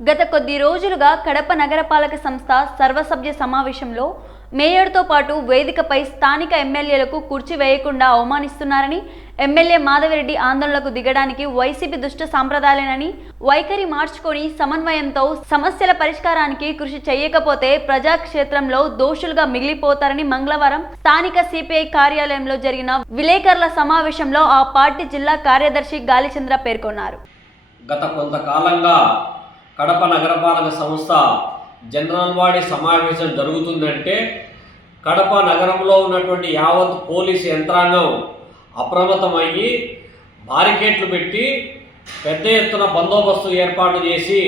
గత కొద్ది రోజులుగా కడప నగరపాలక సంస్థ సర్వసభ్య సమావేశంలో మేయర్తో పాటు వేదికపై స్థానిక ఎమ్మెల్యేలకు కుర్చీ వేయకుండా అవమానిస్తున్నారని ఎమ్మెల్యే మాధవిరెడ్డి ఆందోళనకు దిగడానికి వైసీపీ దుష్ట సాంప్రదాయాలేనని వైఖరి మార్చుకొని సమన్వయంతో సమస్యల పరిష్కారానికి కృషి చేయకపోతే ప్రజాక్షేత్రంలో దోషులుగా మిగిలిపోతారని మంగళవారం స్థానిక సిపిఐ కార్యాలయంలో జరిగిన విలేకరుల సమావేశంలో ఆ పార్టీ జిల్లా కార్యదర్శి గాలిచంద్ర పేర్కొన్నారు. గత కొంతకాలంగా కడప నగరపాలక సంస్థ జనరల్ బాడీ సమావేశం జరుగుతుందంటే కడప నగరంలో ఉన్నటువంటి యావత్ పోలీస్ యంత్రాంగం అప్రమత్తమయ్యి బారికేట్లు పెట్టి పెద్ద ఎత్తున బందోబస్తు ఏర్పాటు చేసి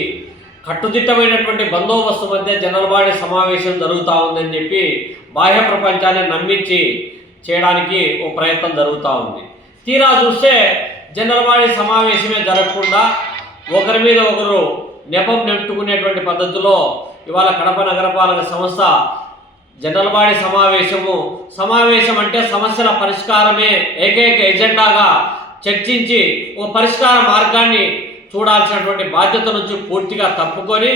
కట్టుదిట్టమైనటువంటి బందోబస్తు మధ్య జనరల్ బాడీ సమావేశం జరుగుతూ ఉందని చెప్పి బాహ్య ప్రపంచాన్ని నమ్మించి చేయడానికి ఓ ప్రయత్నం జరుగుతూ ఉంది. తీరా చూస్తే జనరల్ బాడీ సమావేశమే జరగకుండా ఒకరి మీద ఒకరు నెపం నెట్టుకునేటువంటి పద్ధతిలో ఇవాళ కడప నగరపాలక సంస్థ జనరల్ బాడీ సమావేశము. సమావేశం అంటే సమస్యల పరిష్కారమే ఏకైక ఎజెండాగా చర్చించి ఓ పరిష్కార మార్గాన్ని చూడాల్సినటువంటి బాధ్యత నుంచి పూర్తిగా తప్పుకొని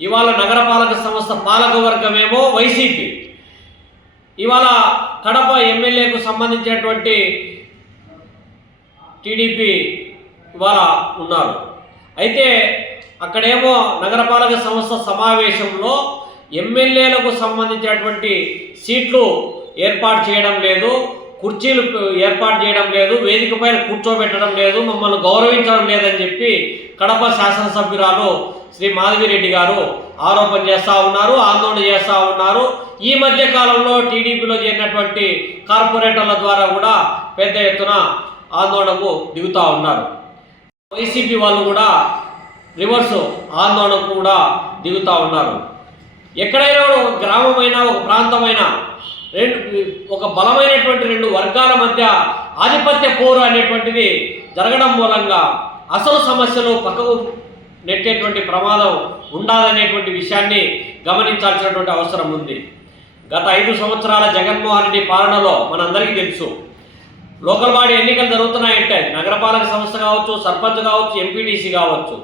ఇవాళ నగరపాలక సంస్థ పాలక వర్గమేమో వైసీపీ. ఇవాళ కడప ఎమ్మెల్యేకు సంబంధించినటువంటి టీడీపీ ఇవాళ ఉన్నారు. అయితే అక్కడేమో నగరపాలక సంస్థ సమావేశంలో ఎమ్మెల్యేలకు సంబంధించినటువంటి సీట్లు ఏర్పాటు చేయడం లేదు కుర్చీలు ఏర్పాటు చేయడం లేదు వేదిక పైన కూర్చోబెట్టడం లేదు మమ్మల్ని గౌరవించడం లేదని చెప్పి కడప శాసనసభ్యురాలు శ్రీ మాధవిరెడ్డి గారు ఆరోపణ చేస్తూ ఉన్నారు ఆందోళన చేస్తూ ఉన్నారు. ఈ మధ్య కాలంలో టీడీపీలో చేరినటువంటి కార్పొరేటర్ల ద్వారా కూడా పెద్ద ఎత్తున ఆందోళనకు దిగుతూ ఉన్నారు. వైసీపీ వాళ్ళు కూడా రివర్స్ ఆందోళన కూడా దిగుతూ ఉన్నారు. ఎక్కడైనా ఒక గ్రామమైనా ఒక ప్రాంతమైనా రెండు ఒక బలమైనటువంటి రెండు వర్గాల మధ్య ఆధిపత్య పోరు అనేటువంటిది జరగడం మూలంగా అసలు సమస్యలు పక్కకు నెట్టేటువంటి ప్రమాదం ఉండాలనేటువంటి విషయాన్ని గమనించాల్సినటువంటి అవసరం ఉంది. గత ఐదు సంవత్సరాల జగన్మోహన్ రెడ్డి పాలనలో మనందరికీ తెలుసు. లోకల్ బాడీ ఎన్నికలు జరుగుతున్నాయంటే నగరపాలక సంస్థ కావచ్చు సర్పంచ్ కావచ్చు ఎంపీటీసీ కావచ్చు.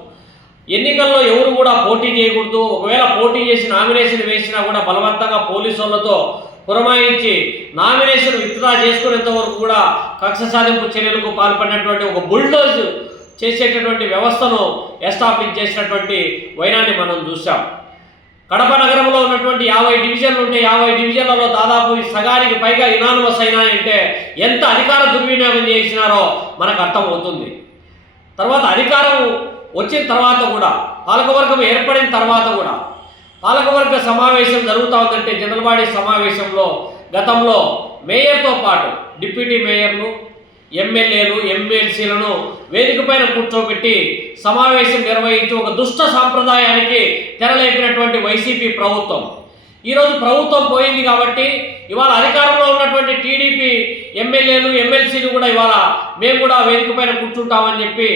ఎన్నికల్లో ఎవరు కూడా పోటీ చేయకూడదు. ఒకవేళ పోటీ చేసి నామినేషన్ వేసినా కూడా బలవంతంగా పోలీసు వాళ్ళతో పురమాయించి నామినేషన్ విత్డ్రా చేసుకునేంత వరకు కూడా కక్ష సాధింపు చర్యలకు పాల్పడినటువంటి ఒక బుల్డోజ్ చేసేటటువంటి వ్యవస్థను ఎస్టాబ్లిష్ చేసినటువంటి వైనాన్ని మనం చూసాం కడప నగరంలో ఉన్నటువంటి యాభై డివిజన్లు ఉంటే యాభై డివిజన్లలో దాదాపు ఈ సగానికి పైగా ఇనానమస్ అయినాయంటే ఎంత అధికార దుర్వినియోగం చేసినారో మనకు అర్థమవుతుంది. తర్వాత అధికారం వచ్చిన తర్వాత కూడా పాలకవర్గం ఏర్పడిన తర్వాత కూడా పాలకవర్గ సమావేశం జరుగుతూ ఉందంటే జనరల్ బాడీ సమావేశంలో గతంలో మేయర్తో పాటు డిప్యూటీ మేయర్లు ఎమ్మెల్యేలు ఎమ్మెల్సీలను వేదిక పైన కూర్చోబెట్టి సమావేశం నిర్వహించి ఒక దుష్ట సాంప్రదాయానికి తెరలేపినటువంటి వైసీపీ ప్రభుత్వం. ఈరోజు ప్రభుత్వం పోయింది కాబట్టి ఇవాళ అధికారంలో ఉన్నటువంటి టీడీపీ ఎమ్మెల్యేలు ఎమ్మెల్సీలు కూడా ఇవాళ మేము కూడా వేదిక పైన కూర్చుంటామని చెప్పి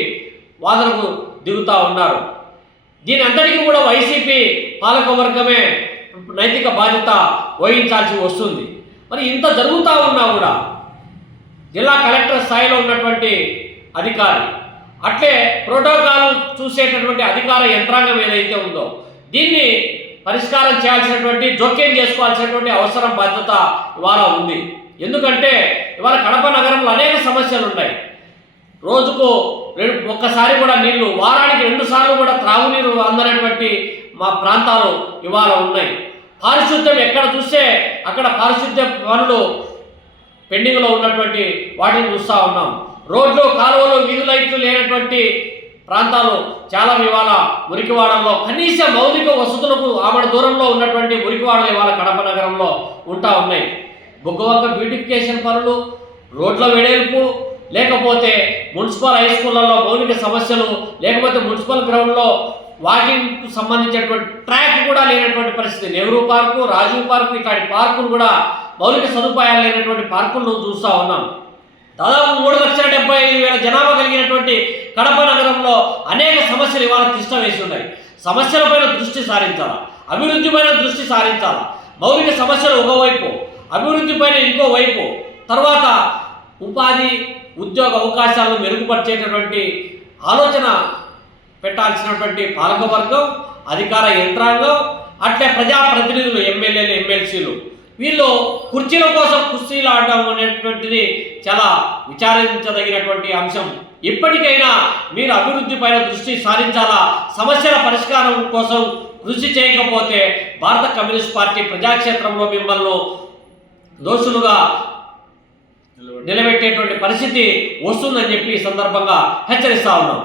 వాదనకు దిగుతూ ఉన్నారు. దీని అంతటికీ కూడా వైసీపీ పాలక వర్గమే నైతిక బాధ్యత వహించాల్సి వస్తుంది. మరి ఇంత జరుగుతూ ఉన్నా కూడా జిల్లా కలెక్టర్ స్థాయిలో ఉన్నటువంటి అధికారి అట్లే ప్రోటోకాల్ చూసేటటువంటి అధికార యంత్రాంగం ఏదైతే ఉందో దీన్ని పరిష్కారం చేయాల్సినటువంటి జోక్యం చేసుకోవాల్సినటువంటి అవసరం బాధ్యత ఇవాళ ఉంది. ఎందుకంటే ఇవాళ కడప నగరంలో అనేక సమస్యలు ఉన్నాయి రోజుకు ఒక్కసారి కూడా నీళ్ళు వారానికి రెండు సార్లు కూడా త్రాగునీరు అందనటువంటి మా ప్రాంతాలు ఇవాళ ఉన్నాయి. పారిశుద్ధ్యం ఎక్కడ చూస్తే అక్కడ పారిశుద్ధ్య పనులు పెండింగ్లో ఉన్నటువంటి వాటిని చూస్తూ ఉన్నాం. రోడ్లు కాలువలు వీధి లైట్లు లేనటువంటి ప్రాంతాలు చాలా ఇవాళ మురికివాడల్లో కనీస మౌలిక వసతులకు ఆవిడ దూరంలో ఉన్నటువంటి మురికివాడలు ఇవాళ కడప నగరంలో ఉంటా ఉన్నాయి. బుగ్గవంక బ్యూటిఫికేషన్ పనులు రోడ్ల వెడల్పు లేకపోతే మున్సిపల్ హై స్కూళ్ళల్లో మౌలిక సమస్యలు లేకపోతే మున్సిపల్ గ్రౌండ్లో వాకింగ్కు సంబంధించినటువంటి ట్రాక్ కూడా లేనటువంటి పరిస్థితి. నెహ్రూ పార్కు రాజీవ్ పార్కు ఇట్లాంటి పార్కులు కూడా మౌలిక సదుపాయాలు లేనటువంటి పార్కులను చూస్తూ ఉన్నాం. దాదాపు మూడు లక్షల డెబ్బై ఐదు వేల జనాభా కలిగినటువంటి కడప నగరంలో అనేక సమస్యలు ఇవాళ తిష్ట వేసి ఉన్నాయి సమస్యలపైన దృష్టి సారించాలా? అభివృద్ధి పైన దృష్టి సారించాలా? మౌలిక సమస్యలు ఒకవైపు అభివృద్ధి పైన ఇంకో వైపు. తర్వాత ఉపాధి ఉద్యోగ అవకాశాలను మెరుగుపరిచేటటువంటి ఆలోచన పెట్టాల్సినటువంటి పాలకవర్గం అధికార యంత్రాంగం అట్లే ప్రజాప్రతినిధులు ఎమ్మెల్యేలు ఎమ్మెల్సీలు. వీళ్ళు కుర్చీల కోసం కుస్తీలు ఆడడం అనేటువంటిది చాలా విచారించదగినటువంటి అంశం. ఇప్పటికైనా మీరు అభివృద్ధి పైన దృష్టి సారించాలా? సమస్యల పరిష్కారం కోసం కృషి చేయకపోతే భారత కమ్యూనిస్ట్ పార్టీ ప్రజాక్షేత్రంలో మిమ్మల్ని దోషులుగా నిలబెట్టేటువంటి పరిస్థితి వస్తుందని చెప్పి ఈ సందర్భంగా హెచ్చరిస్తా ఉన్నాం.